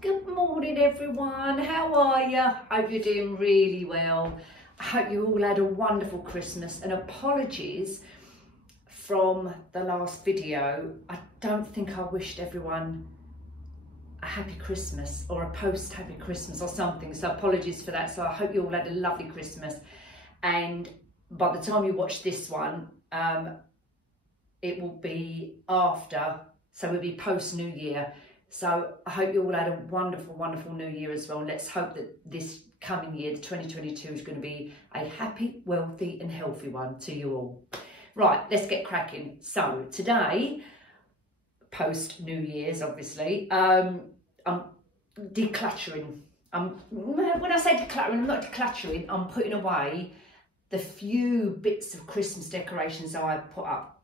Good morning everyone, how are you? Hope you're doing really well. I hope you all had a wonderful Christmas, and apologies from the last video. I don't think I wished everyone a happy Christmas or a post happy Christmas or something, so apologies for that. So I hope you all had a lovely Christmas, and by the time you watch this one it will be after, so it'll be post New Year. So I hope you all had a wonderful New Year as well. Let's hope that this coming year, 2022, is going to be a happy, wealthy and healthy one to you all. Right, let's get cracking. So today, post New Year's obviously, I'm decluttering. When I say decluttering, I'm not decluttering, I'm putting away the few bits of Christmas decorations that I put up.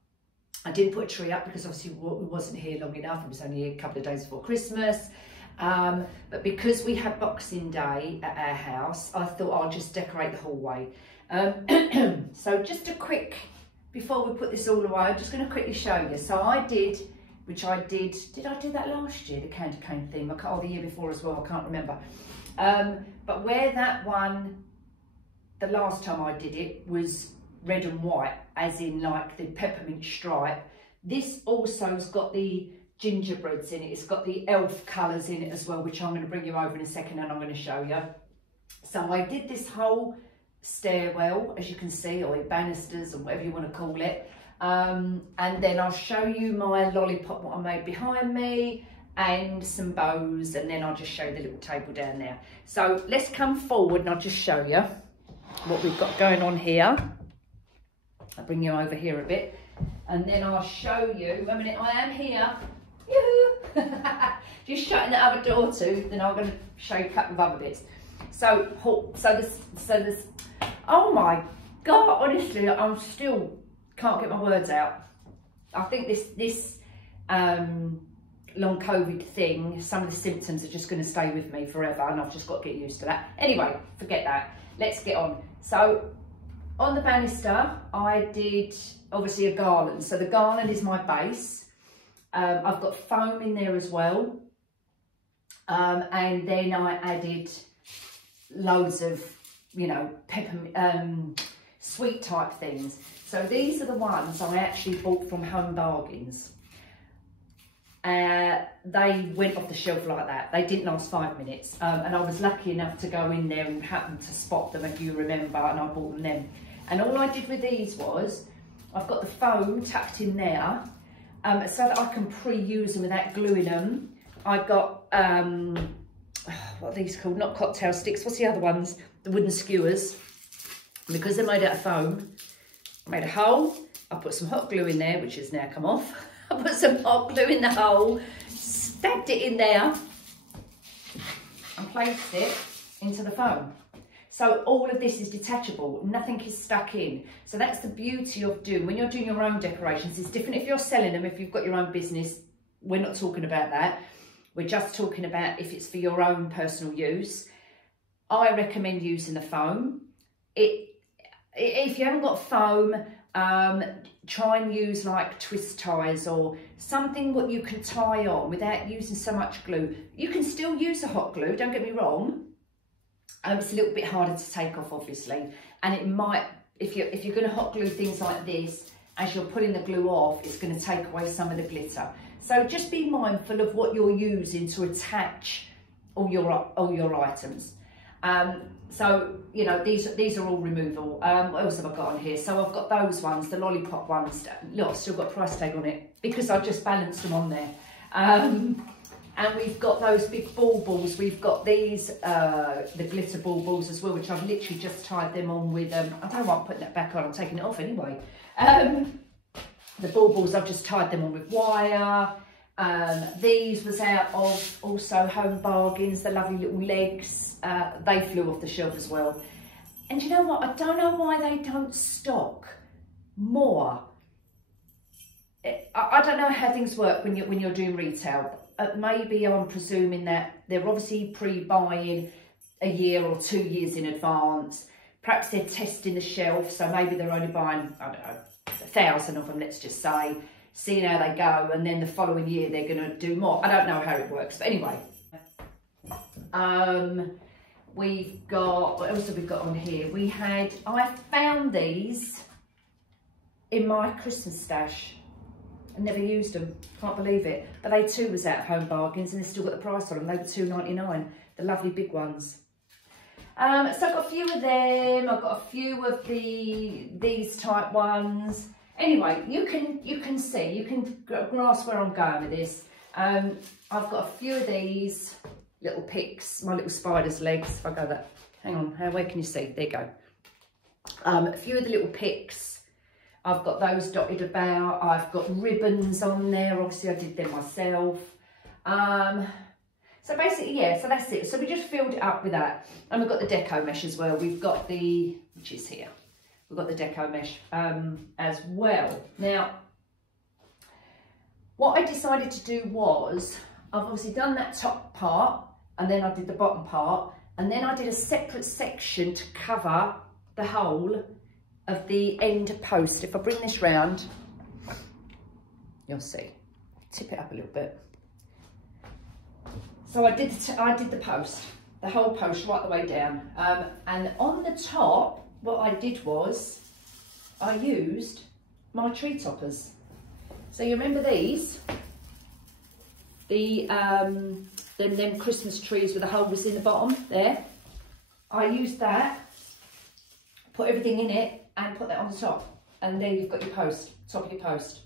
I didn't put a tree up because obviously we wasn't here long enough. It was only a couple of days before Christmas. But because we had Boxing Day at our house, I thought I'll just decorate the hallway. So just a quick, before we put this all away, I'm just going to quickly show you. So I did, did I do that last year, the candy cane theme? Or the year before as well, I can't remember. But where that one, the last time I did it, was red and white, as in like the peppermint stripe. This also has got the gingerbreads in it. It's got the elf colours in it as well, which I'm going to bring you over in a second and I'm going to show you. So I did this whole stairwell, as you can see, or banisters or whatever you want to call it. And then I'll show you my lollipop, what I made behind me, and some bows, and then I'll just show you the little table down there. So let's come forward and I'll just show you what we've got going on here. I'll bring you over here a bit, and then I'll show you. A minute, I am here. Yoo-hoo! Just shutting the other door too. Then I'm going to show you a couple of other bits. So this. Oh my God! Honestly, I'm still can't get my words out. I think this long COVID thing, some of the symptoms are just going to stay with me forever, and I've just got to get used to that. Anyway, forget that. Let's get on. So, on the banister, I did obviously a garland. So the garland is my base. I've got foam in there as well. And then I added loads of, you know, sweet type things. So these are the ones I actually bought from Home Bargains. They went off the shelf like that. They didn't last 5 minutes. And I was lucky enough to go in there and happen to spot them, if you remember, and I bought them then. And all I did with these was, I've got the foam tucked in there, so that I can pre-use them without gluing them. I've got, what are these called? Not cocktail sticks, what's the other ones? The wooden skewers. Because they're made out of foam, I made a hole, I put some hot glue in there, which has now come off. I put some hot glue in the hole, stabbed it in there, and placed it into the foam. So all of this is detachable, nothing is stuck in. So that's the beauty of when you're doing your own decorations. It's different if you're selling them, if you've got your own business. We're not talking about that. We're just talking about if it's for your own personal use. I recommend using the foam. If you haven't got foam, try and use like twist ties or something what you can tie on without using so much glue. You can still use a hot glue, don't get me wrong. It's a little bit harder to take off, obviously, and it might, if you're going to hot glue things like this, as you're pulling the glue off, it's going to take away some of the glitter. So just be mindful of what you're using to attach all your items. So you know, these are all removable. What else have I got on here? So I've got those ones, the lollipop ones. Look, I've still got a price tag on it because I've just balanced them on there. And we've got those big baubles. We've got these, the glitter baubles as well, which I've literally just tied them on with, I don't know why I'm putting that back on, I'm taking it off anyway. The baubles, I've just tied them on with wire. These was out of also Home Bargains, the lovely little legs. They flew off the shelf as well. And you know what? I don't know why they don't stock more. I don't know how things work when you're doing retail. Maybe I'm presuming that they're obviously pre-buying a year or 2 years in advance. Perhaps they're testing the shelf, so maybe they're only buying, I don't know, 1,000 of them, let's just say, seeing how they go, and then the following year they're going to do more. I don't know how it works, but anyway. We've got, what else have we got on here? I found these in my Christmas stash. I never used them, can't believe it. But they too was out of Home Bargains and they still got the price on them. They were $2.99, the lovely big ones. So I've got a few of them. I've got a few of these type ones. Anyway, you can see, you can grasp where I'm going with this. I've got a few of these little picks, my little spider's legs. If I go that, hang on, where can you see? There you go. A few of the little picks. I've got those dotted about. I've got ribbons on there. Obviously, I did them myself. So basically, yeah, so that's it. So we just filled it up with that. And we've got the deco mesh as well. We've got the, which is here. We've got the deco mesh as well. Now, what I decided to do was, I've obviously done that top part, and then I did the bottom part, and then I did a separate section to cover the whole of the end post. If I bring this round, you'll see. Tip it up a little bit. So I did the post, the whole post right the way down. And on the top, what I did was, I used my tree toppers. So you remember these? Them Christmas trees with the holes in the bottom there. I used that, put everything in it, and put that on the top. And there you've got your post, top of your post.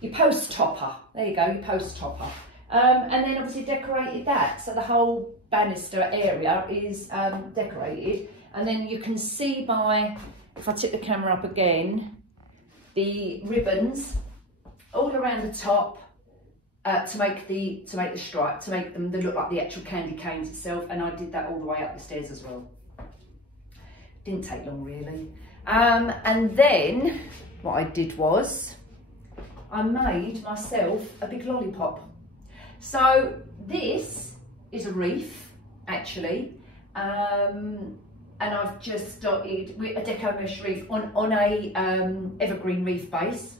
Your post topper, there you go, your post topper. And then obviously decorated that. So the whole banister area is decorated. And then you can see by, if I tip the camera up again, the ribbons all around the top to make the stripe, to make them look like the actual candy canes itself. And I did that all the way up the stairs as well. Didn't take long really. And then what I did was I made myself a big lollipop. So this is a wreath actually, and I've just dotted a deco mesh wreath on a evergreen wreath base.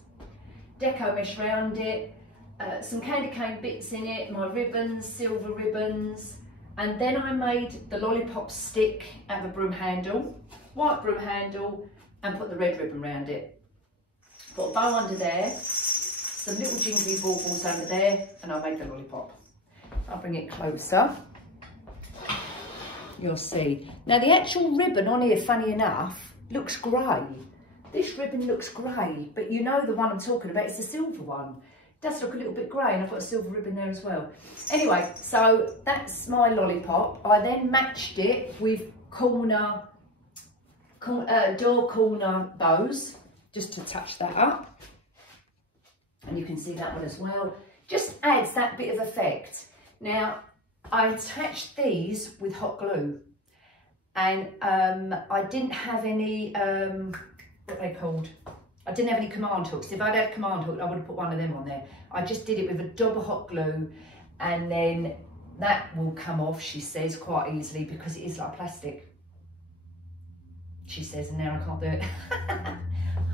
Deco mesh round it, some candy cane bits in it, my ribbons, silver ribbons, and then I made the lollipop stick out of a broom handle, white broom handle, and put the red ribbon round it. Put a bow under there, some little jingly baubles under there, and I made the lollipop. I'll bring it closer. You'll see. Now the actual ribbon on here, funny enough, looks grey. This ribbon looks grey, but you know the one I'm talking about, it's the silver one. It does look a little bit grey, and I've got a silver ribbon there as well. Anyway, so that's my lollipop. I then matched it with door corner bows, just to touch that up. And you can see that one as well. Just adds that bit of effect. Now, I attached these with hot glue, and I didn't have any, what are they called? I didn't have any command hooks. If I'd had a command hook, I would have put one of them on there. I just did it with a dab of hot glue, and then that will come off, she says, quite easily because it is like plastic. She says, and now I can't do it.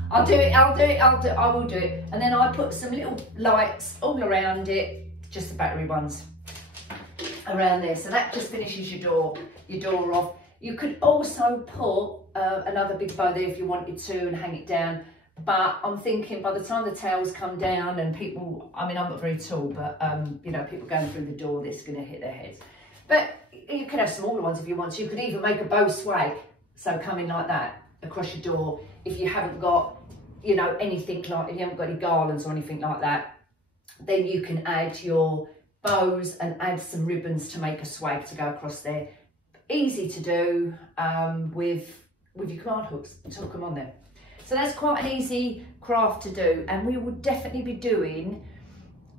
I will do it. And then I put some little lights all around it, just the battery ones around there. So that just finishes your door off. You could also put another big bow there if you wanted to and hang it down. But I'm thinking by the time the tails come down and people, I mean, I'm not very tall, but you know, people going through the door, this is going to hit their heads. But you could have smaller ones if you want to. You could even make a bow swag. So coming like that across your door, if you haven't got, you know, anything like, if you haven't got any garlands or anything like that, then you can add your bows and add some ribbons to make a swag to go across there. Easy to do with your command hooks and hook them on there. So that's quite an easy craft to do, and we will definitely be doing,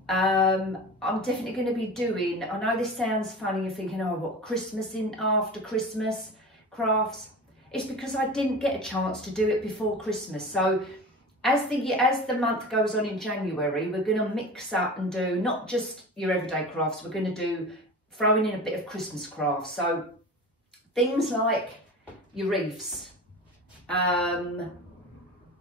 I'm definitely going to be doing, I know this sounds funny, you're thinking, oh, what, Christmas in after Christmas crafts? It's because I didn't get a chance to do it before Christmas. So as the month goes on in January, we're going to mix up and do not just your everyday crafts, we're going to do throwing in a bit of Christmas crafts. So things like your wreaths.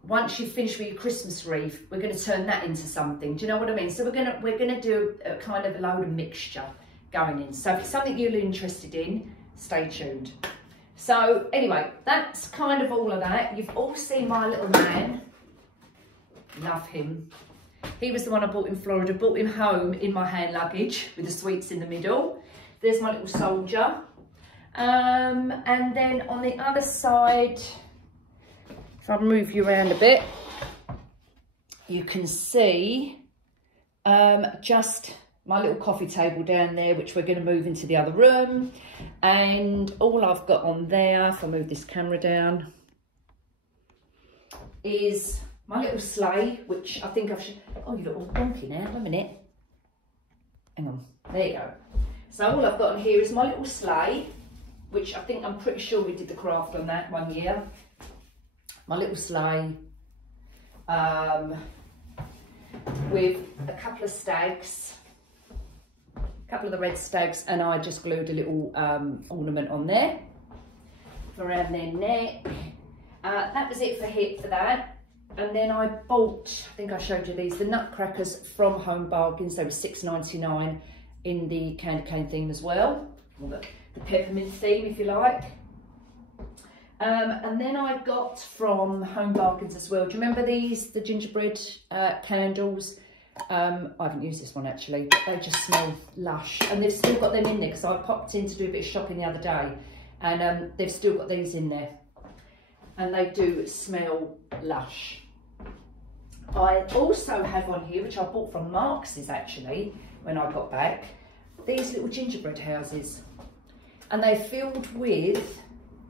Once you've finished with your Christmas wreath, we're going to turn that into something. Do you know what I mean? So we're going to do a kind of a load of mixture going in. So if it's something you're interested in, stay tuned. So anyway, that's kind of all of that. You've all seen my little man. Love him. He was the one I bought in Florida. Brought him home in my hand luggage with the sweets in the middle. There's my little soldier. And then on the other side, if I move you around a bit, you can see just my little coffee table down there, which we're going to move into the other room. And all I've got on there, if I move this camera down, is my little sleigh, which I think I've... Oh, you look all wonky now. Wait a minute. Hang on. There you go. So all I've got on here is my little sleigh, which I'm pretty sure we did the craft on that one year. My little sleigh with a couple of stags, a couple of the red stags, and I just glued a little ornament on there around their neck. That was it for that. And then I bought, I think I showed you these, the nutcrackers from Home Bargains. They were $6.99 in the candy cane theme as well, or the peppermint theme if you like. And then I got from Home Bargains as well. Do you remember these, the gingerbread candles? I haven't used this one actually, but they just smell lush. And they've still got them in there because I popped in to do a bit of shopping the other day, and they've still got these in there. And they do smell lush. I also have on here, which I bought from Marx's actually, when I got back, these little gingerbread houses. And they're filled with,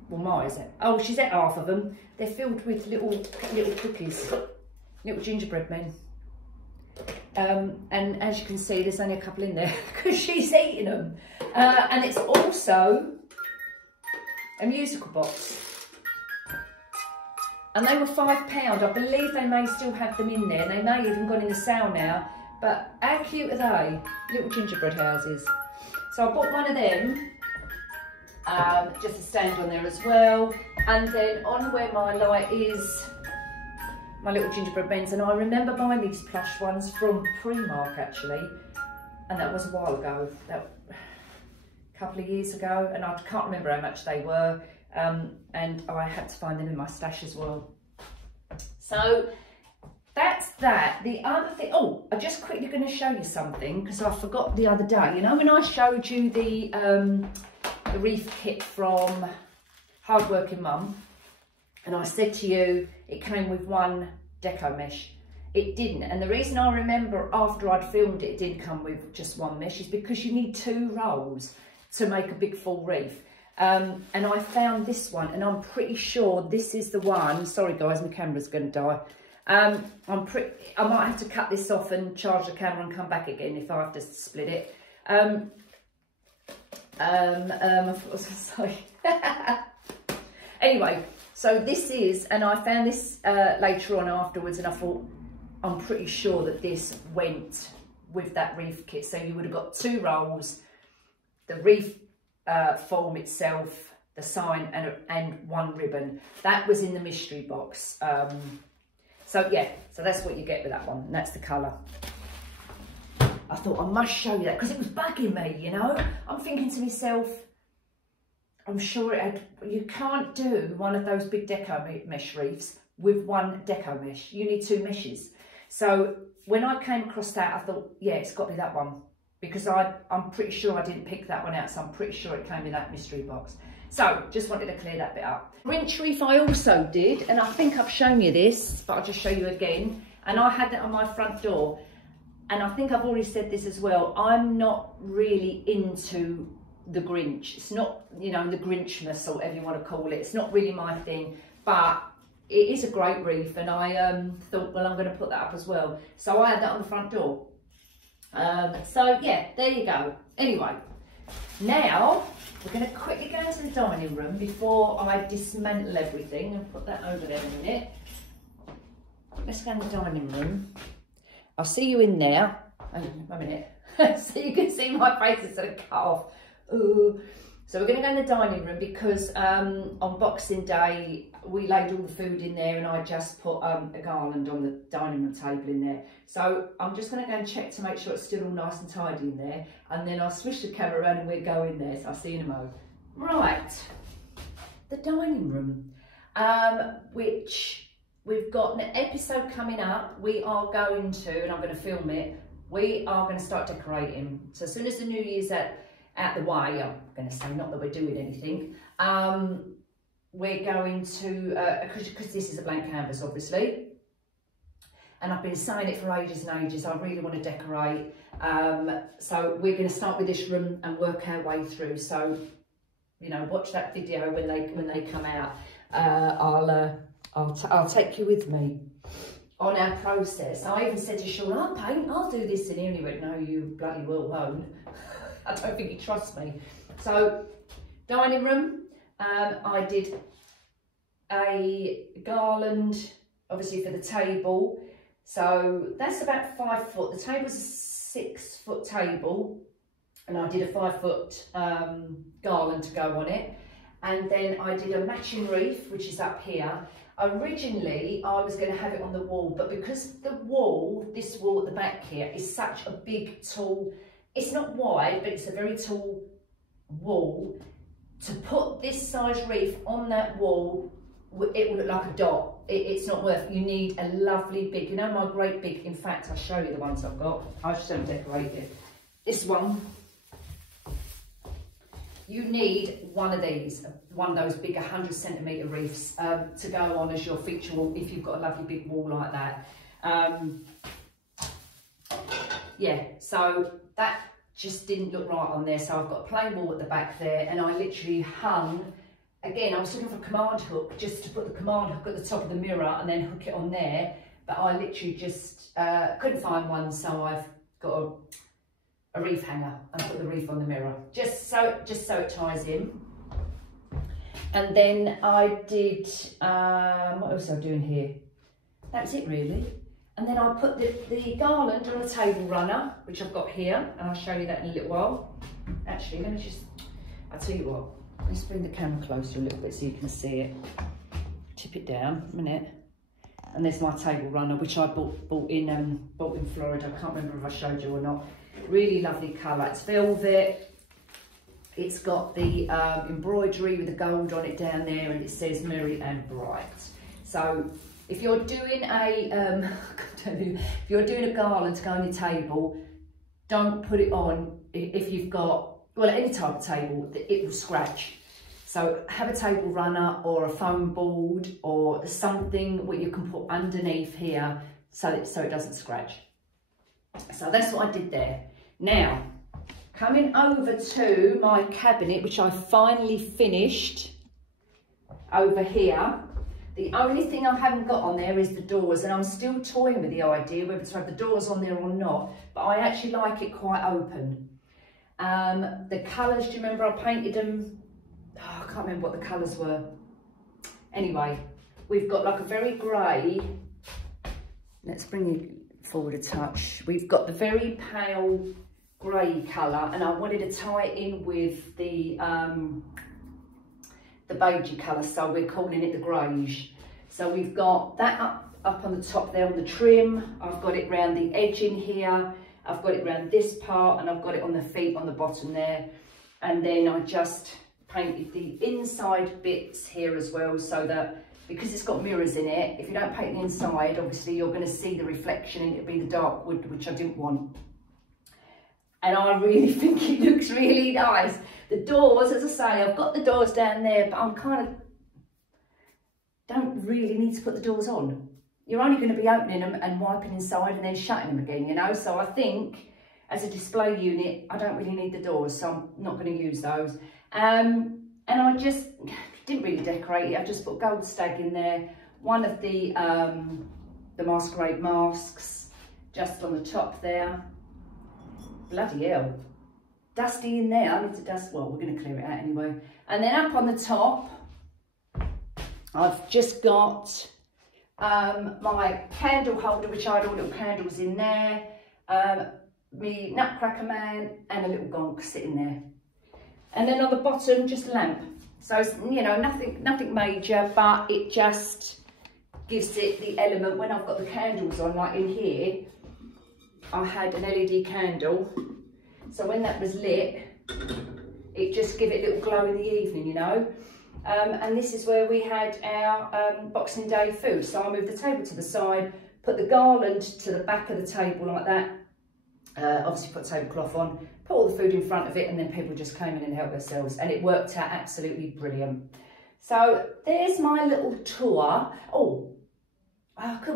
well, Ma's at, oh, she's at half of them. They're filled with little cookies, little gingerbread men. And as you can see, there's only a couple in there because she's eating them. And it's also a musical box. And they were £5. I believe they may still have them in there. They may have even gone in the sale now. But how cute are they? Little gingerbread houses. So I bought one of them, just to stand on there as well. And then on where my light is, my little gingerbread men. And I remember buying these plush ones from Primark actually. And that was a while ago, a couple of years ago. And I can't remember how much they were. And I had to find them in my stash as well. So that's that. The other thing, oh, I'm just quickly going to show you something because I forgot the other day. You know when I showed you the wreath kit from Hardworking Mum, and I said to you it came with one deco mesh. It didn't, and the reason I remember after I'd filmed it didn't come with just one mesh is because you need 2 rolls to make a big full wreath. And I found this one, and I'm pretty sure this is the one. Sorry guys, my camera's going to die. I might have to cut this off and charge the camera and come back again if I have to split it. I forgot what I was going to say. Anyway, so this is, and I found this later on afterwards, and I thought, I'm pretty sure that this went with that wreath kit. So you would have got 2 rolls, the wreath form itself, the sign, and 1 ribbon. That was in the mystery box. So yeah, so that's what you get with that one, and that's the colour. I thought I must show you that because it was bugging me, you know. I'm thinking to myself, I'm sure it had, you can't do one of those big deco mesh wreaths with 1 deco mesh. You need 2 meshes. So when I came across that, I thought, yeah, it's got to be that one. Because I'm pretty sure I didn't pick that one out, so I'm pretty sure it came in that mystery box. So, just wanted to clear that bit up. Grinch wreath I also did, and I think I've shown you this, but I'll just show you again. And I had that on my front door. And I think I've already said this as well, I'm not really into the Grinch. It's not, you know, the Grinchmas or whatever you want to call it. It's not really my thing, but it is a great wreath, and I thought, well, I'm going to put that up as well. So I had that on the front door. So yeah, there you go. Anyway, now we're going to quickly go into the dining room before I dismantle everything and put that over there in a minute. Let's go in the dining room. I'll see you in there. Hang on a minute. So you can see my face is sort of cut off. So we're going to go in the dining room because on Boxing Day we laid all the food in there and I just put a garland on the dining room table in there. So I'm just going to go and check to make sure it's still all nice and tidy in there, and then I'll switch the camera around and we'll go in there. So I'll see you in a moment. Right, the dining room, which we've got an episode coming up. We are going to, and I'm going to film it, we are going to start decorating. So as soon as the New Year's out the way, I'm going to say, not that we're doing anything, we're going to, because this is a blank canvas obviously, and I've been saying it for ages and ages, I really want to decorate, so we're going to start with this room and work our way through. So, you know, watch that video when they come out. I'll take you with me on our process. I even said to Sean, I'll do this in here, and he went, no, you bloody well won't. I don't think he trusts me. So, dining room, I did a garland, obviously for the table. So that's about 5 foot. The table's a 6 foot table, and I did a 5 foot garland to go on it. And then I did a matching wreath, which is up here. Originally, I was going to have it on the wall, but because the wall, this wall at the back here, is such a big, tall, it's not wide, but it's a very tall wall, to put this size wreath on that wall, it will look like a dot. It's not worth it. You need a lovely big, you know my great big, in fact, I'll show you the ones I've got. I'll just decorate it. This one, you need one of these, one of those big 100cm wreaths to go on as your feature wall if you've got a lovely big wall like that. Yeah, so that just didn't look right on there, so I've got a plain wall at the back there, and I literally hung, again, I was looking for a command hook just to put the command hook at the top of the mirror and then hook it on there, but I literally just couldn't find one, so I've got a wreath hanger and put the wreath on the mirror, just so it ties in. And then I did, what else am I doing here? That's it really. And then I put the garland on a table runner, which I've got here, and I'll show you that in a little while. Actually, let me just, I'll tell you what, let's bring the camera closer a little bit so you can see it. Tip it down a minute. And there's my table runner, which I bought in Florida. I can't remember if I showed you or not. Really lovely colour. It's velvet. It's got the embroidery with the gold on it down there, and it says merry and bright. So if you're doing a if you're doing a garland to go on your table, don't put it on if you've got, well, any type of table, it will scratch. So have a table runner or a foam board or something where you can put underneath here so it doesn't scratch. So that's what I did there. Now, coming over to my cabinet, which I finally finished over here. The only thing I haven't got on there is the doors, and I'm still toying with the idea whether to have the doors on there or not, but I actually like it quite open. The colours, do you remember I painted them? Oh, I can't remember what the colours were. Anyway, we've got like a very grey, let's bring it forward a touch. We've got the very pale grey colour, and I wanted to tie it in with the beigey colour, so we're calling it the greige. So we've got that up on the top there on the trim. I've got it round the edging here. I've got it round this part, and I've got it on the feet on the bottom there. And then I just painted the inside bits here as well, so that because it's got mirrors in it, if you don't paint the inside, obviously you're going to see the reflection and it'll be the dark wood, which I didn't want. And I really think it looks really nice. The doors, as I say, I've got the doors down there, but I'm kind of, don't really need to put the doors on. You're only going to be opening them and wiping inside and then shutting them again, you know. So I think as a display unit, I don't really need the doors, so I'm not going to use those. And I just didn't really decorate it. I just put gold stag in there. One of the masquerade masks just on the top there. Bloody hell. Dusty in there. I need to dust, well, we're going to clear it out anyway. And then up on the top, I've just got my candle holder, which I had all little candles in there, me Nutcracker Man, and a little gonk sitting there. And then on the bottom, just a lamp. So, you know, nothing major, but it just gives it the element. When I've got the candles on, like in here, I had an LED candle. So when that was lit, it just give it a little glow in the evening, you know. And this is where we had our Boxing Day food. So I moved the table to the side, put the garland to the back of the table like that. Obviously put a tablecloth on, put all the food in front of it, and then people just came in and helped themselves, and it worked out absolutely brilliant. So there's my little tour.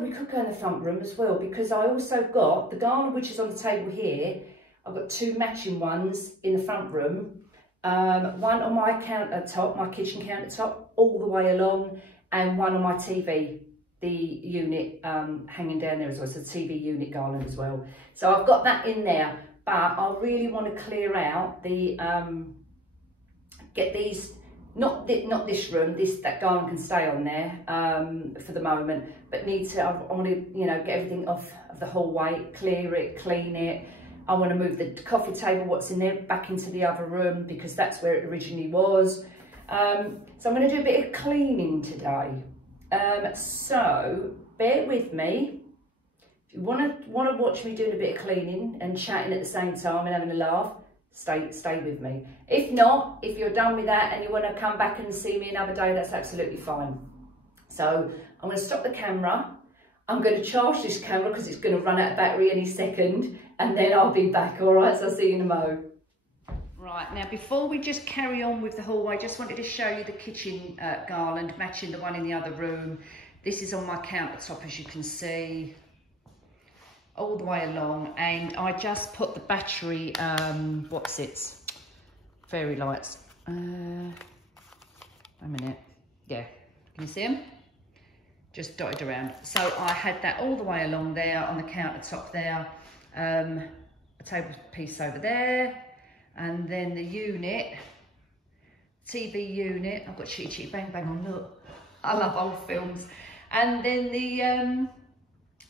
We could go in the front room as well, because I also got the garland, which is on the table here. I've got 2 matching ones in the front room. One on my countertop, my kitchen countertop, all the way along, and one on my TV, the unit hanging down there as well. So the TV unit garland as well. So I've got that in there, but I really want to clear out the, get these, not this room, that garland can stay on there for the moment, but I want to, you know, get everything off of the hallway, clear it, clean it. I want to move the coffee table, what's in there, back into the other room, because that's where it originally was. So I'm going to do a bit of cleaning today. So bear with me. If you want to watch me doing a bit of cleaning and chatting at the same time and having a laugh, stay with me. If not, if you're done with that and you want to come back and see me another day, that's absolutely fine. So I'm going to stop the camera. I'm going to charge this camera because it's going to run out of battery any second, and then I'll be back. All right, so I'll see you in a mo. Right, now before we just carry on with the hallway, I just wanted to show you the kitchen garland matching the one in the other room. This is on my countertop, as you can see, all the way along, and I just put the battery, fairy lights. A minute, yeah, can you see them? Just dotted around. So I had that all the way along there on the countertop there, a table piece over there, and then the unit, TV unit. I've got Chitty Chitty Bang Bang on, look. I love old films. And then the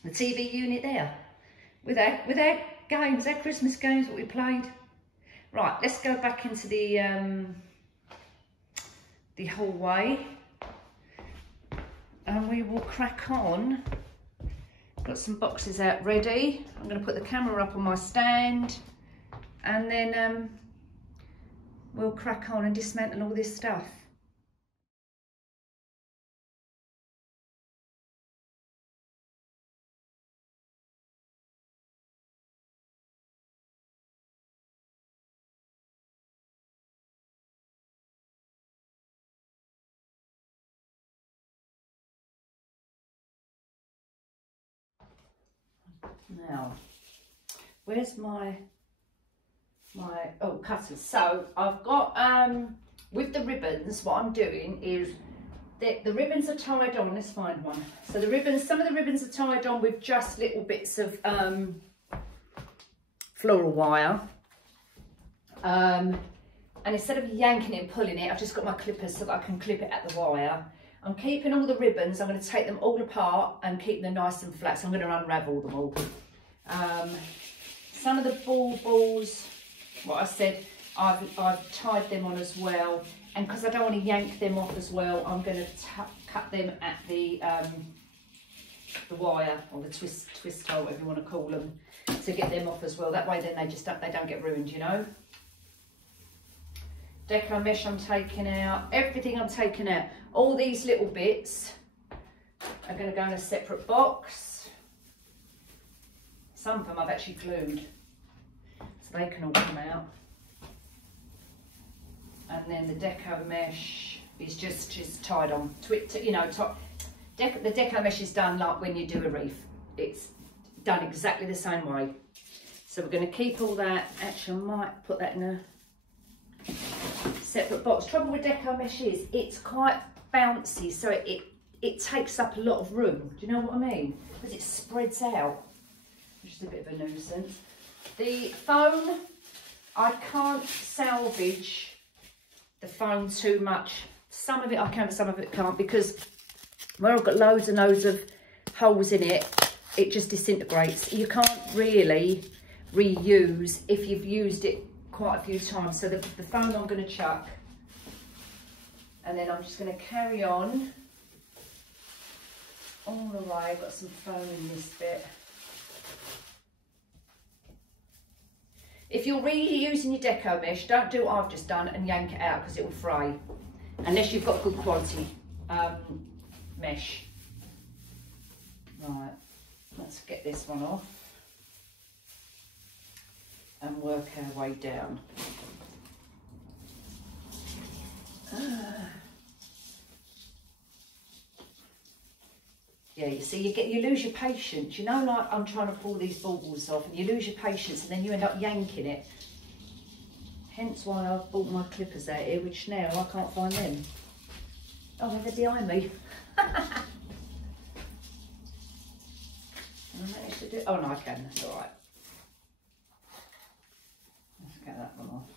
TV unit there, with our games, our Christmas games, what we played. Right, let's go back into the hallway, and we will crack on. Got some boxes out ready. I'm going to put the camera up on my stand, and then we'll crack on and dismantle all this stuff. Now, where's my cutters? So I've got with the ribbons, what I'm doing is the ribbons are tied on. Let's find one. So the ribbons, some of the ribbons are tied on with just little bits of floral wire, and instead of yanking it and pulling it, I've just got my clippers so that I can clip it at the wire. I'm keeping all the ribbons. I'm going to take them all apart and keep them nice and flat. So I'm going to unravel them all. Some of the balls, what I said, I've tied them on as well. And because I don't want to yank them off as well, I'm going to cut them at the wire, or the twist hole, whatever you want to call them, to get them off as well. That way, then they don't get ruined, you know. Deco mesh I'm taking out, everything I'm taking out. All these little bits are going to go in a separate box. Some of them I've actually glued, so they can all come out. And then the deco mesh is just tied on. You know, the deco mesh is done like when you do a reef. It's done exactly the same way. So we're going to keep all that. Actually, I might put that in a separate box. Trouble with deco mesh is it's quite bouncy, so it takes up a lot of room. Do you know what I mean? Because it spreads out, which is a bit of a nuisance. The foam, I can't salvage the foam too much. Some of it I can, but some of it can't, because where I've got loads and loads of holes in it, it just disintegrates. You can't really reuse if you've used it quite a few times. So the foam I'm going to chuck, and then I'm just going to carry on all the way. I've got some foam in this bit. If you're really using your deco mesh, don't do what I've just done and yank it out, because it will fray, unless you've got good quality mesh. Right, let's get this one off and work our way down. Yeah, you see, you lose your patience. You know, like I'm trying to pull these baubles off, and you lose your patience, and then you end up yanking it. Hence why I've bought my clippers out here, which now I can't find them. Oh, they're behind me. I managed to do. Oh no, I can. That's all right. Let's get that one off.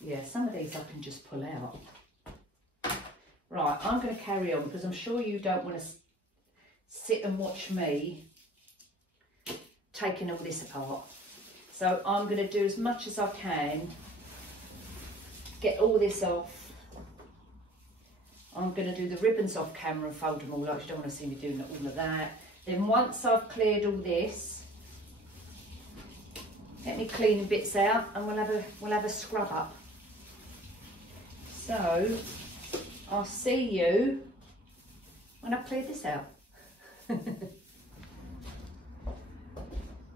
Yeah, some of these I can just pull out. Right, I'm going to carry on, because I'm sure you don't want to sit and watch me taking all this apart. So I'm going to do as much as I can, get all this off. I'm going to do the ribbons off camera and fold them all up. You don't want to see me doing all of that. Then once I've cleared all this, let me clean the bits out, and we'll have a scrub up. So I'll see you when I've cleared this out.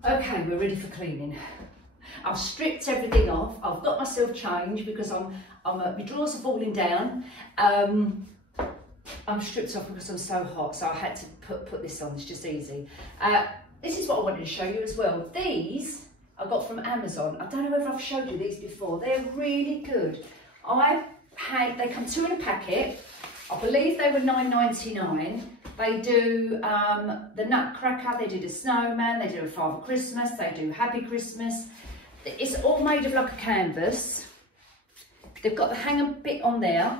Okay, we're ready for cleaning. I've stripped everything off. I've got myself changed, because my drawers are falling down. I'm stripped off because I'm so hot, so I had to put this on. It's just easy. This is what I wanted to show you as well. These I got from Amazon. I don't know whether I've showed you these before. They're really good. They come 2 in a packet. I believe they were $9.99. They do the Nutcracker, they do the Snowman, they do a Father Christmas, they do Happy Christmas. It's all made of like a canvas. They've got the hanger bit on there.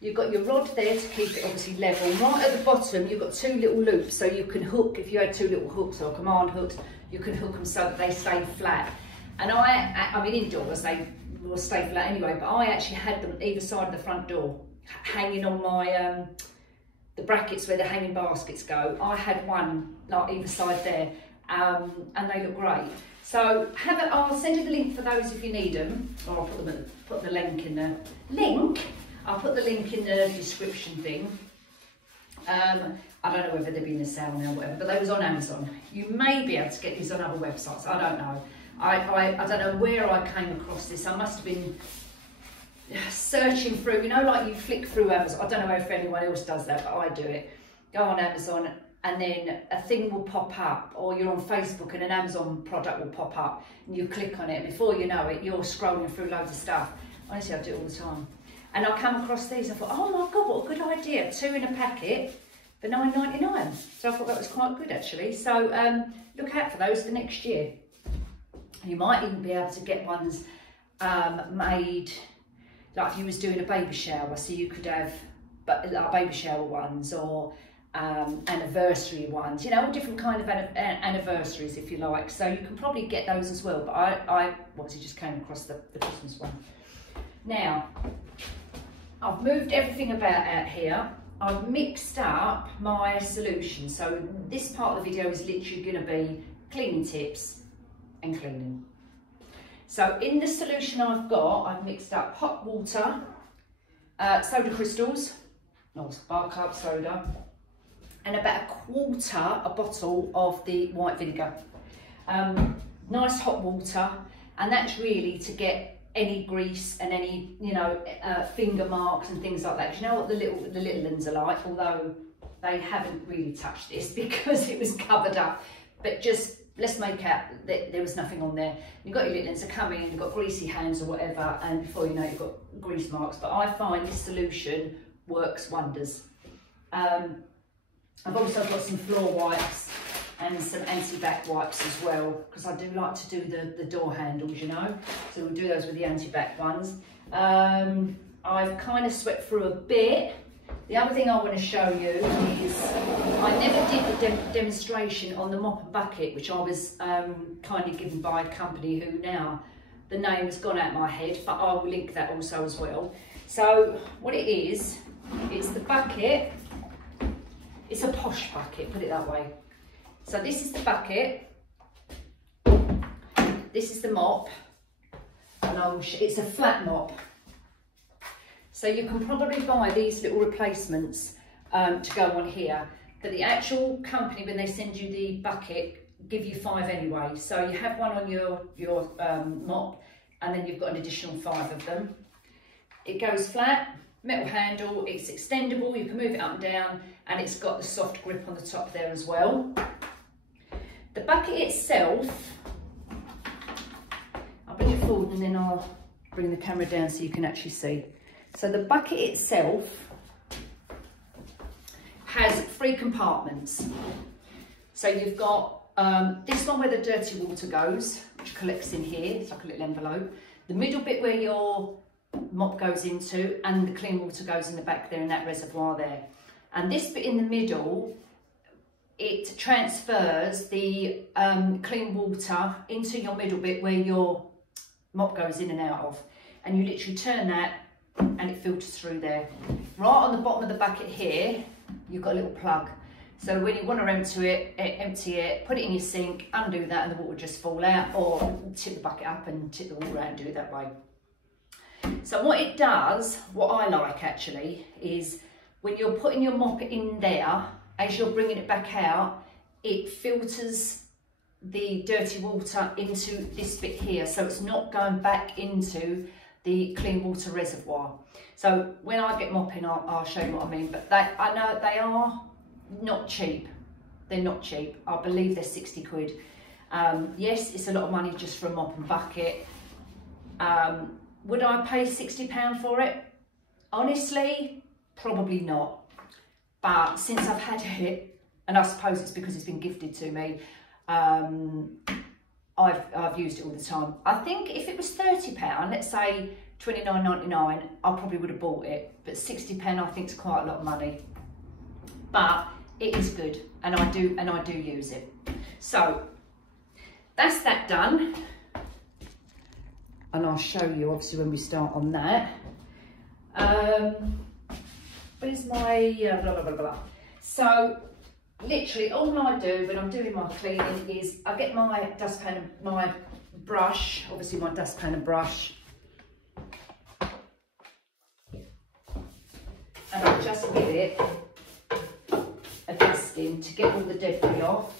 You've got your rod there to keep it obviously level. Right at the bottom, you've got 2 little loops, so you can hook, if you had 2 little hooks or command hooks, you can hook them so that they stay flat. And I mean indoors, they will stay flat anyway, but I actually had them either side of the front door, hanging on my, the brackets where the hanging baskets go. I had one like either side there, and they look great. So I'll send you the link for those if you need them, or I'll put the link in the I'll put the link in the description thing. I don't know whether they've been in sale now or whatever, but they was on Amazon. You may be able to get these on other websites, I don't know. I don't know where I came across this. I must have been searching through, you know, like you flick through Amazon. I don't know if anyone else does that, but I do it. Go on Amazon, and then a thing will pop up, or you're on Facebook and an Amazon product will pop up, and you click on it, and before you know it, you're scrolling through loads of stuff. Honestly, I do it all the time. And I come across these, I thought, oh my God, what a good idea. 2 in a packet for $9.99. So I thought that was quite good actually. So look out for those for next year. You might even be able to get ones made, like if you was doing a baby shower, so you could have like baby shower ones, or anniversary ones, you know, all different kind of anniversaries if you like. So you can probably get those as well, but I obviously just came across the Christmas one. Now, I've moved everything about out here. I've mixed up my solution. So this part of the video is literally going to be cleaning tips and cleaning. So in the solution I've got, I've mixed up hot water, soda crystals, bicarb soda, and about a bottle of the white vinegar. Nice hot water, and that's really to get any grease and any, you know, finger marks and things like that. You know what the little ones are like, although they haven't really touched this because it was covered up. But just let's make out that there was nothing on there. You've got your little ones, they come in, you've got greasy hands or whatever, and before you know it, you've got grease marks. But I find this solution works wonders. I've also got some floor wipes and some anti-bac wipes as well, because I do like to do the door handles, you know, so we'll do those with the anti-bac ones. I've kind of swept through a bit. The other thing I want to show you is, I never did the demonstration on the Mopper Bucket, which I was kindly given by a company who now, the name has gone out of my head, but I will link that also as well. So what it is, it's the bucket, it's a posh bucket, put it that way. So this is the bucket, this is the mop, and it's a flat mop. So you can probably buy these little replacements to go on here, but the actual company, when they send you the bucket, give you 5 anyway. So you have one on your mop, and then you've got an additional 5 of them. It goes flat, metal handle, it's extendable, you can move it up and down, and it's got the soft grip on the top there as well. The bucket itself, I'll bring it forward and then I'll bring the camera down so you can actually see. So the bucket itself has 3 compartments. So you've got this one where the dirty water goes, which collects in here, it's like a little envelope. The middle bit where your mop goes into, and the clean water goes in the back there in that reservoir there. And this bit in the middle, it transfers the clean water into your middle bit where your mop goes in and out of. And you literally turn that and it filters through there. Right on the bottom of the bucket here, you've got a little plug. So when you want to empty it, put it in your sink, undo that, and the water will just fall out, or tip the bucket up and tip the water out and do it that way. So what it does, what I like actually, is when you're putting your mop in there, as you're bringing it back out, it filters the dirty water into this bit here, so it's not going back into the clean water reservoir. So when I get mopping, I'll show you what I mean, but I know they are not cheap. They're not cheap. I believe they're 60 quid. Yes, it's a lot of money just for a mop and bucket. Would I pay £60 for it? Honestly, probably not. But since I've had it, and I suppose it's because it's been gifted to me, I've used it all the time. I think if it was £30, let's say £29.99, I probably would have bought it. But £60 I think is quite a lot of money. But it is good, and I do use it. So that's that done. And I'll show you obviously when we start on that. Where's my blah, blah, blah, blah. So literally all I do when I'm doing my cleaning is I get my dustpan and my brush, obviously my dustpan and brush, and I just give it a dusting to get all the debris off,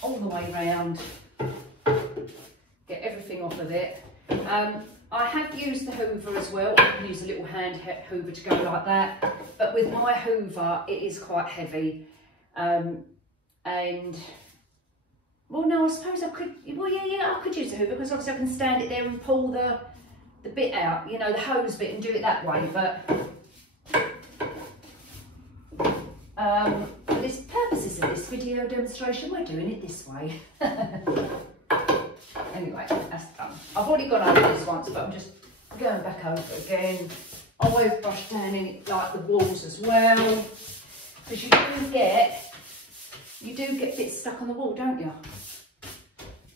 all the way round, get everything off of it. I have used the Hoover as well. I can use a little hand Hoover to go like that, but with my Hoover it is quite heavy, and well, no, I suppose I could, well, yeah, I could use a Hoover because obviously I can stand it there and pull the bit out, you know, the hose bit, and do it that way. But for the purposes of this video demonstration, we're doing it this way. Anyway, that's done. I've already gone over this once, but I'm just going back over again. I always brush down in it, like the walls as well, because you do get bits stuck on the wall, don't you?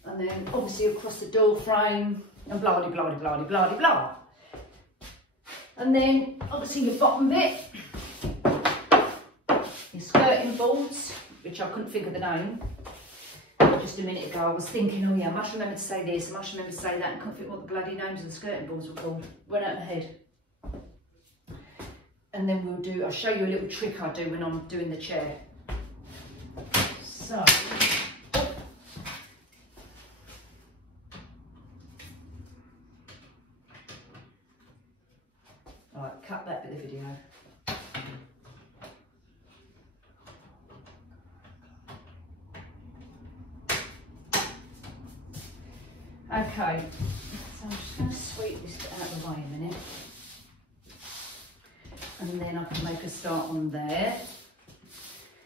And then obviously across the door frame, and blah de blah de blah de blah de blah. And then obviously your bottom bit, your skirting boards, which I couldn't think of the name just a minute ago. I was thinking, oh yeah, I must remember to say this, I must remember to say that, and couldn't think what the bloody names of the skirting boards were called. Went out of my head. And then I'll show you a little trick I do when I'm doing the chair. So, alright, cut that bit of the video. Okay, so I'm just going to sweep this bit out of the way a minute, and then I can make a start on there.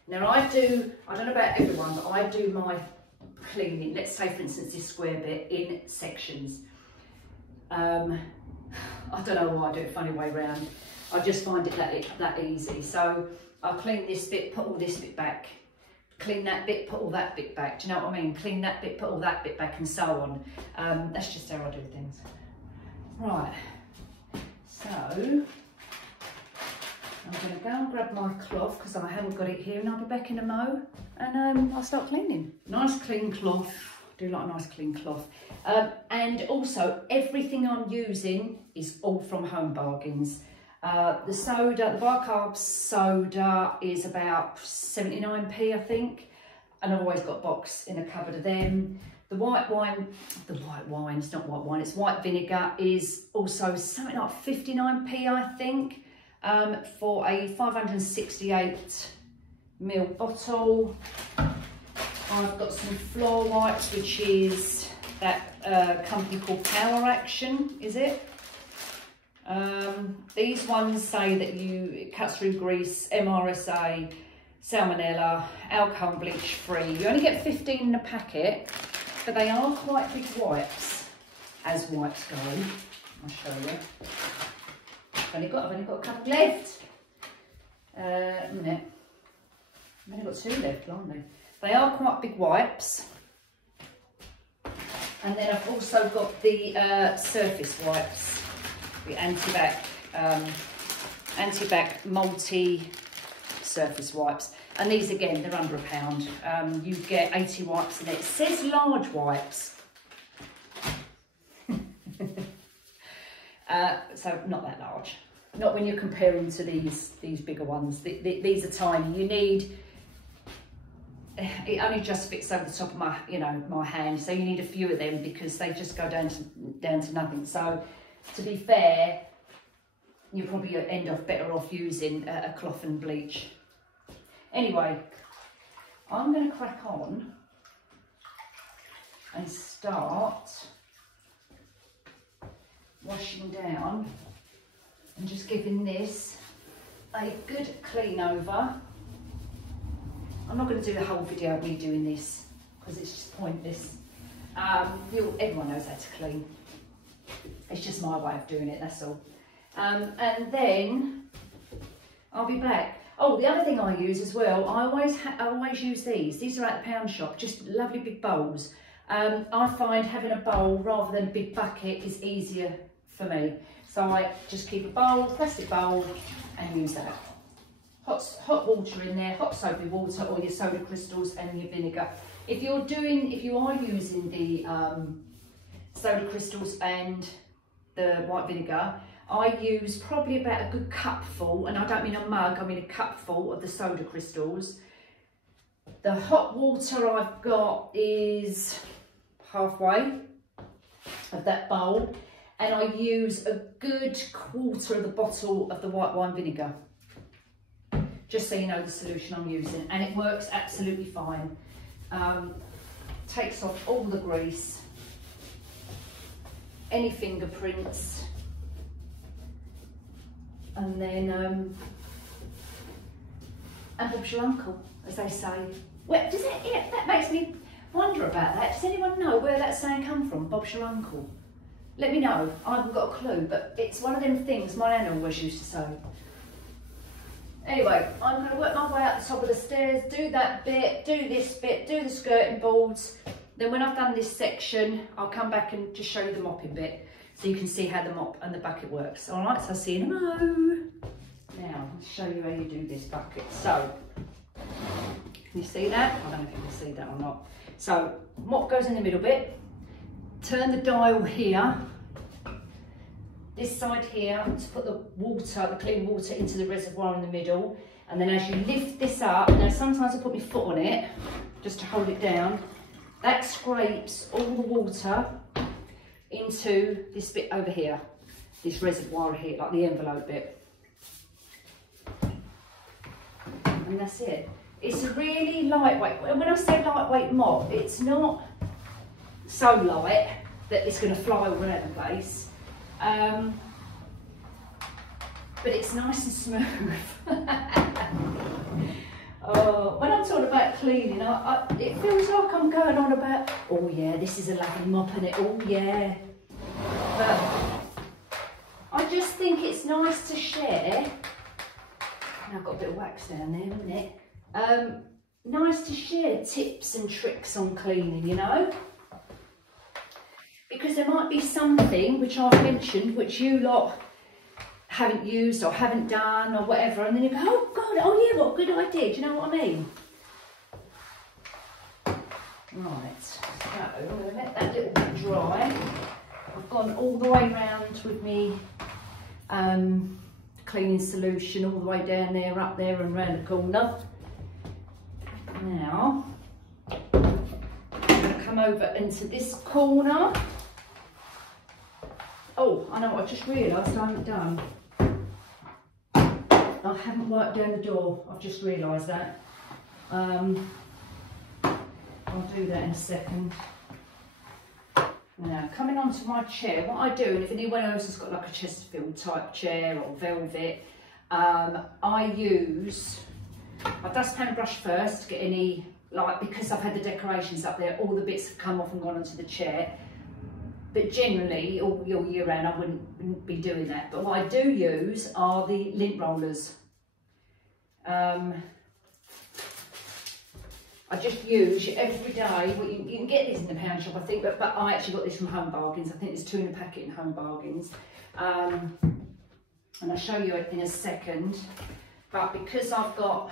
Now I don't know about everyone, but I do my cleaning, let's say for instance this square bit, in sections. I don't know why I do it a funny way round. I just find it that easy. So I'll clean this bit, put all this bit back. Clean that bit, put all that bit back. Do you know what I mean? Clean that bit, put all that bit back, and so on. That's just how I do things. Right. So I'm going to go and grab my cloth because I haven't got it here, and I'll be back in a mo, and I'll start cleaning. Nice clean cloth. I do like a nice clean cloth. And also everything I'm using is all from Home Bargains. The soda, the bicarb soda is about 79p, I think, and I've always got a box in a cupboard of them. The white wine, it's not white wine, it's white vinegar, is also something like 59p, I think, for a 568ml bottle. I've got some floor wipes, which is that company called Power Action, is it? These ones say that it cuts through grease, MRSA, salmonella, alcohol bleach free. You only get 15 in a packet, but they are quite big wipes, as wipes go. I'll show you. I've only got a couple left. A minute. I've only got 2 left, blimey. They are quite big wipes. And then I've also got the surface wipes, the anti-bac multi-surface wipes. And these again, they're under £1. You get 80 wipes in it. It says large wipes. So not that large. Not when you're comparing to these bigger ones. These are tiny. You need, it only just fits over the top of my, my hand. So you need a few of them because they just go down to nothing. So to be fair, you probably end off better off using a cloth and bleach. Anyway, I'm going to crack on and start washing down and just giving this a good clean over. I'm not going to do the whole video of me doing this because it's just pointless. Everyone knows how to clean. It's just my way of doing it, that's all. And then I'll be back. Oh, the other thing I use as well, I always use these. These are at the pound shop, just lovely big bowls. I find having a bowl rather than a big bucket is easier for me. So I just keep a bowl, plastic bowl, and use that. Hot water in there, hot soapy water, or your soda crystals and your vinegar. If you are using the soda crystals and the white vinegar, I use probably about a good cupful, and I don't mean a mug, I mean a cupful of the soda crystals. The hot water I've got is halfway of that bowl, and I use a good quarter of the bottle of the white wine vinegar. Just so you know the solution I'm using, and it works absolutely fine. Takes off all the grease, any fingerprints, and then and Bob's your uncle, as they say. Well, that makes me wonder about that. Does anyone know where that saying come from? Bob's your uncle. Let me know. I haven't got a clue, but it's one of them things my nan always used to say. Anyway, I'm going to work my way up the top of the stairs, do that bit, do this bit, do the skirting boards. Then when I've done this section, I'll come back and just show you the mopping bit so you can see how the mop and the bucket works. All right, so I'll see you in a mo. Now, I'll show you how you do this bucket. So, can you see that? I don't know if you can see that or not. So, mop goes in the middle bit. Turn the dial here. This side here to put the water, the clean water, into the reservoir in the middle, and then as you lift this up, now sometimes I put my foot on it just to hold it down, that scrapes all the water into this bit over here, this reservoir here, like the envelope bit, and that's it. It's a really lightweight, when I say lightweight mop, it's not so light that it's going to fly all over the place. But it's nice and smooth. When I'm talking about cleaning, it feels like I'm going on about, oh yeah, this is a lovely mop, and it, oh yeah. But I I just think it's nice to share. Now I've got a bit of wax down there, isn't it? Nice to share tips and tricks on cleaning, you know? Because there might be something which I've mentioned which you lot haven't used or haven't done or whatever, and then you go, oh God, oh yeah, what a good idea, do you know what I mean? Right, so I'm going to let that little bit dry. I've gone all the way round with me cleaning solution, all the way down there, up there and round the corner. Now, I'm going to come over into this corner. Oh, I know what I just realised I haven't done. I haven't wiped down the door, I've just realised that. I'll do that in a second. Now, coming onto my chair, what I do, and if anyone else has got like a Chesterfield type chair or velvet, I use my dustpan brush first to get any, like, because I've had the decorations up there, all the bits have come off and gone onto the chair. But generally, all year round, I wouldn't be doing that. But what I do use are the lint rollers. I just use every day. Well, you can get these in the pound shop, I think, but I actually got this from Home Bargains. I think there's 2 in a packet in Home Bargains. And I'll show you it in a second. But because I've got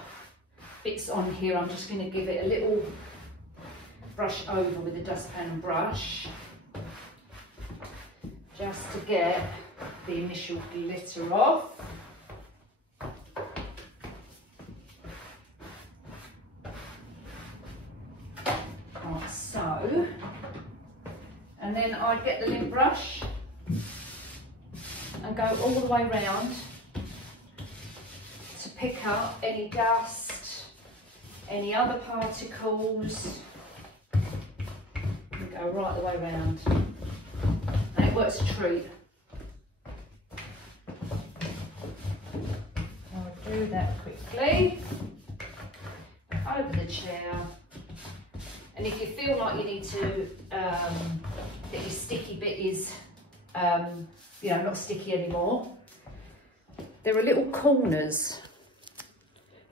bits on here, I'm just going to give it a little brush over with the dustpan brush, just to get the initial glitter off. Like so. And then I get the lint brush and go all the way round to pick up any dust, any other particles, and go right the way round. And it works a treat. I'll do that quickly. Over the chair. And if you feel like you need to, that your sticky bit is, you know, not sticky anymore, there are little corners.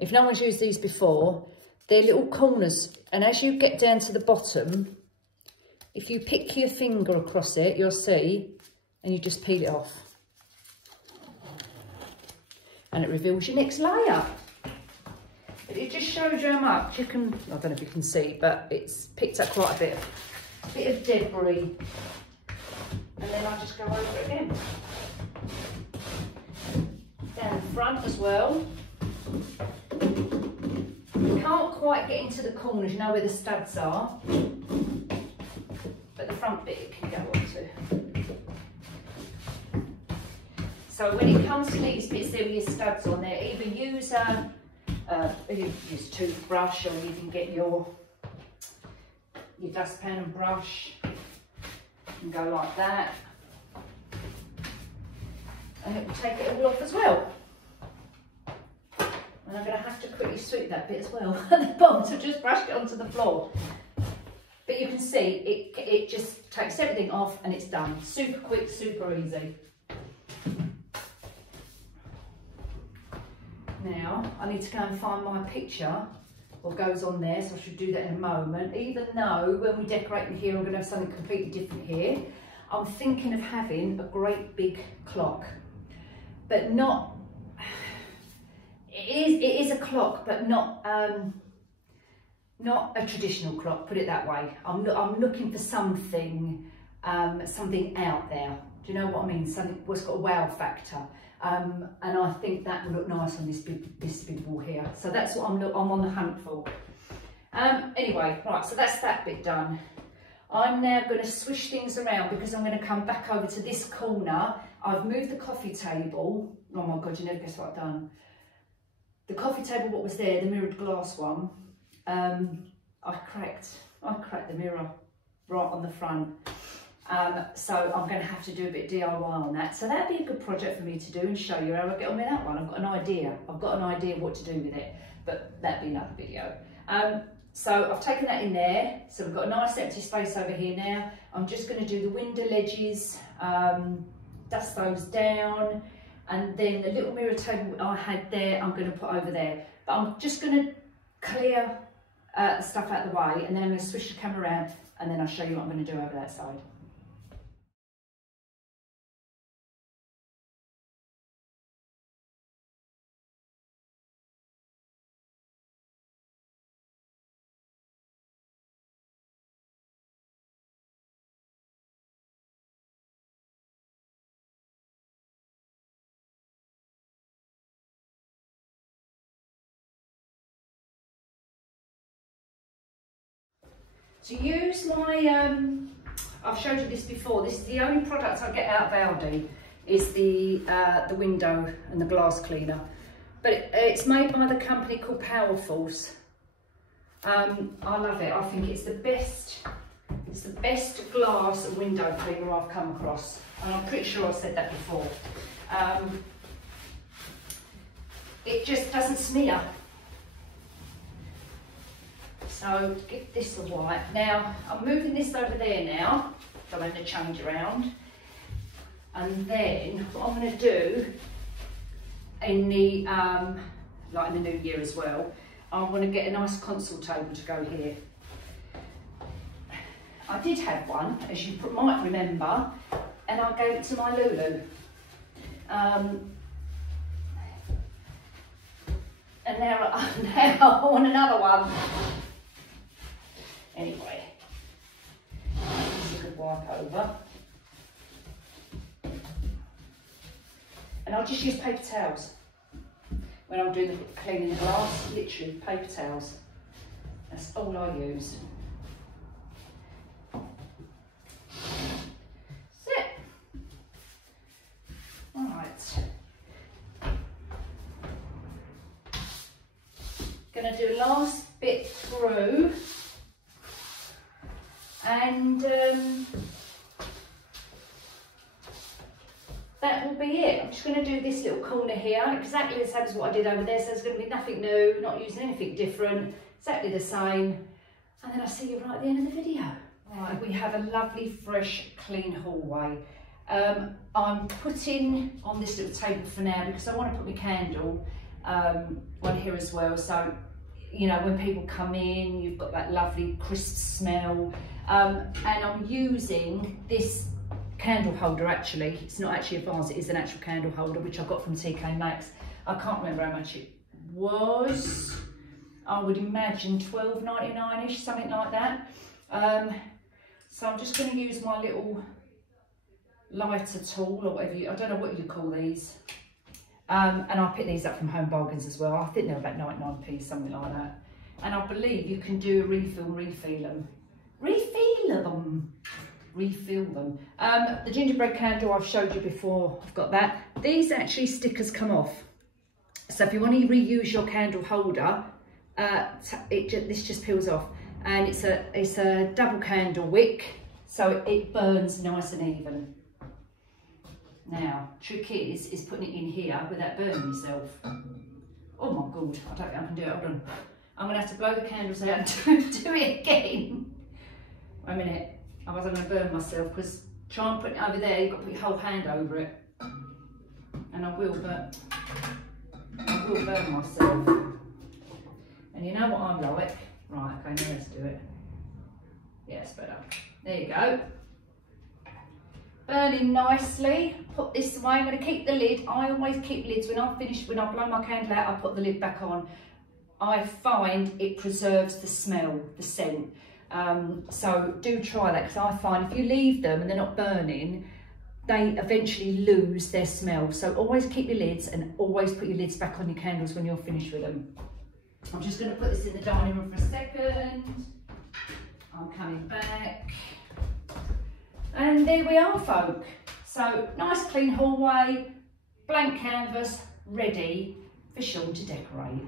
If no one's used these before, they're little corners. And as you get down to the bottom, if you pick your finger across it, you'll see, and you just peel it off. And it reveals your next layer. But it just shows you how much you can, I don't know if you can see, but it's picked up quite a bit of debris. And then I just go over it again. Down the front as well. You can't quite get into the corners, you know where the studs are. But the front bit it can go onto. So when it comes to these bits there with your studs on there, either use a toothbrush, or you can get your dustpan and brush and go like that, and it will take it all off as well. And I'm going to have to quickly sweep that bit as well at the bottom, so just brush it onto the floor. But you can see it just takes everything off and it's done. Super quick, super easy. Now, I need to go and find my picture, what goes on there, so I should do that in a moment. Even though when we decorate in here, I'm going to have something completely different here. I'm thinking of having a great big clock, but not, it is a clock, but not a traditional clock, put it that way. I'm looking for something, something out there. Do you know what I mean? Something what's got a wow factor. And I think that will look nice on this big wall here. So that's what I'm on the hunt for. Anyway, right, so that's that bit done. I'm now going to swish things around because I'm going to come back over to this corner. I've moved the coffee table. Oh my God, you never guess what I've done. The coffee table, what was there, the mirrored glass one, I cracked the mirror right on the front. So I'm going to have to do a bit of DIY on that. So that'd be a good project for me to do and show you how I get on with that one. I've got an idea. I've got an idea what to do with it, but that'd be another video. So I've taken that in there. So we've got a nice empty space over here now. I'm just going to do the window ledges dust those down, and then the little mirror table I had there, I'm going to put over there. But I'm just going to clear the stuff out of the way, and then I'm going to switch the camera around, and then I'll show you what I'm going to do over that side. To use my, I've showed you this before, this is the only product I get out of Aldi, is the window and the glass cleaner. But it's made by the company called Powerforce. I love it, I think it's the best glass and window cleaner I've come across. And I'm pretty sure I've said that before. It just doesn't smear. So give this a wipe. Now I'm moving this over there now, so I'm going to change around. And then what I'm going to do in the like in the new year as well, I'm going to get a nice console table to go here. I did have one, as you might remember, and I gave it to my Lulu. And now I want another one. Anyway, this is a good wipe over. And I'll just use paper towels when I'm doing the cleaning the glass, literally paper towels. That's all I use. That's it. All right. Gonna do a last bit through. And that will be it. I'm just going to do this little corner here, exactly the same as what I did over there, so there's going to be nothing new, not using anything different, exactly the same. And then I'll see you right at the end of the video. Right, we have a lovely, fresh, clean hallway. I'm putting on this little table for now because I want to put my candle on here as well. So, you know, when people come in, you've got that lovely crisp smell. And I'm using this candle holder actually. It's not actually a vase, it is an actual candle holder, which I got from TK Maxx. I can't remember how much it was. I would imagine £12.99ish, something like that. So I'm just going to use my little lighter tool, or whatever I don't know what you call these. And I picked these up from Home Bargains as well. I think they're about 99p, something like that. And I believe you can do a refill them. Refill them. The gingerbread candle I've showed you before, I've got that. These actually stickers come off. So if you want to reuse your candle holder, this just peels off. And it's a double candle wick, so it burns nice and even. Now, trick is putting it in here without burning yourself. Oh my God, I don't think I can do it, hold on. I'm gonna have to blow the candles out and do it again. Wait a minute, otherwise I'm gonna burn myself, because try and put it over there, you've got to put your whole hand over it. And I will burn myself. And you know what I'm like? Right, okay, now let's do it. Yeah, it's better. There you go. Burning nicely. Put this away. I'm going to keep the lid. I always keep lids when I blow my candle out, I put the lid back on. I find it preserves the smell, the scent. So do try that, because I find if you leave them and they're not burning, they eventually lose their smell. So always keep your lids, and always put your lids back on your candles when you're finished with them. I'm just going to put this in the dining room for a second. I'm coming back. And there we are, folk. So nice clean hallway, blank canvas, ready for Sean to decorate.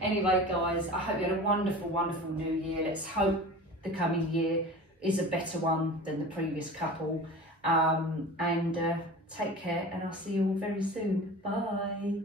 Anyway, guys, I hope you had a wonderful, wonderful new year. Let's hope the coming year is a better one than the previous couple. Take care, and I'll see you all very soon. Bye.